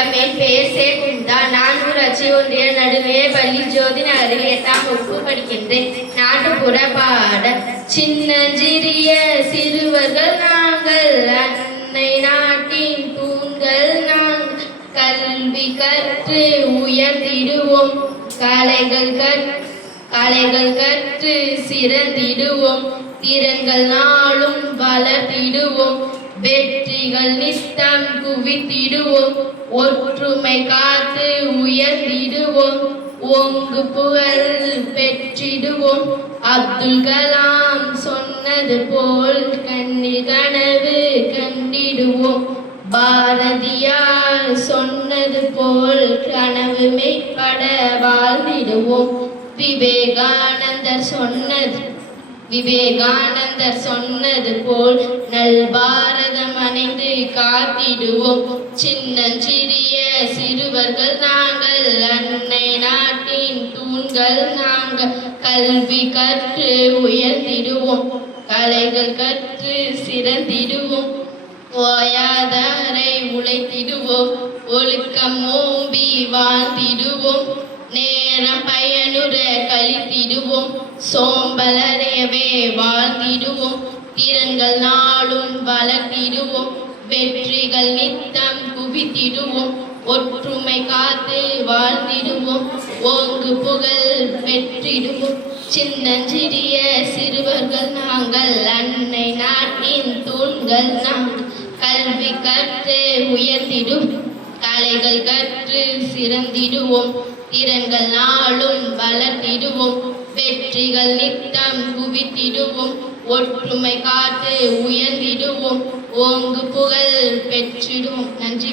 வணக்கம். என் பெயர் சே குந்தா. நான் ஊராட்சி ஒன்றிய நடுநிலைய பள்ளி ஜோதி நகரில் 8ஆம் வகுப்பு படிக்கின்றேன். நாட்டுப்புற பாட சின்னஞ்சிறிய சிறுவர்கள் நாங்கள், அன்னை நாட்டின் தூண்கள் நாங்கள். கல்வி கற்று உயர்த்திடுவோம், கலைகள் கற்று சிறந்திடுவோம். திறன்கள் நாளும் வளர்த்திடுவோம், வெற்றிகள் நித்தம் குவித்திடுவோம். ஒற்றுமை காத்து உயர்த்திடுவோம், ஓங்கு புகழ் பெற்றிடுவோம். அப்துல் கலாம் சொன்னது போல் கண்ணில் கனவு கண்டிடுவோம். பாரதியார் சொன்னது போல் கனவு மெய்ப்பட வாழ்ந்திடுவோம். விவேகானந்தர் சொன்னது போல் நல் பாரதம் அணைந்து காத்திடுவோம். சின்னஞ்சிறிய சிறுவர்கள் நாங்கள், அன்னை நாட்டின் தூண்கள் நாங்கள். கல்வி கற்று உயர்த்திடுவோம், கலைகள் கற்று சிறந்திடுவோம். ஓயாதரை உழைத்திடுவோம், ஒழுக்கம் ஓம்பி வாழ்ந்திடுவோம். நேரம் பயனுற கழித்திடுவோம், சோம்பலறையவே வாழ்ந்திடுவோம். திறன்கள் நாளும் வளர்த்திடுவோம், வெற்றிகள் நித்தம் குவித்திடுவோம். ஒற்றுமை காத்து வாழ்ந்திடுவோம், ஓங்கு புகழ் பெற்றிடுவோம். சின்னஞ்சிறிய சிறுவர்கள் நாங்கள், அன்னை நாட்டின் தூண்கள் நாங்கள். கல்வி கற்று உயர்த்திடுவோம், கலைகள் கற்று சிறந்திடுவோம். திறன்கள் நாளும் வளர்த்திடுவோம், வெற்றிகள் நித்தம் குவித்திடுவோம். ஒற்றுமை காத்து உயர்ந்திடுவோம், ஓங்கு புகழ் பெற்றிடுவோம். நன்றி.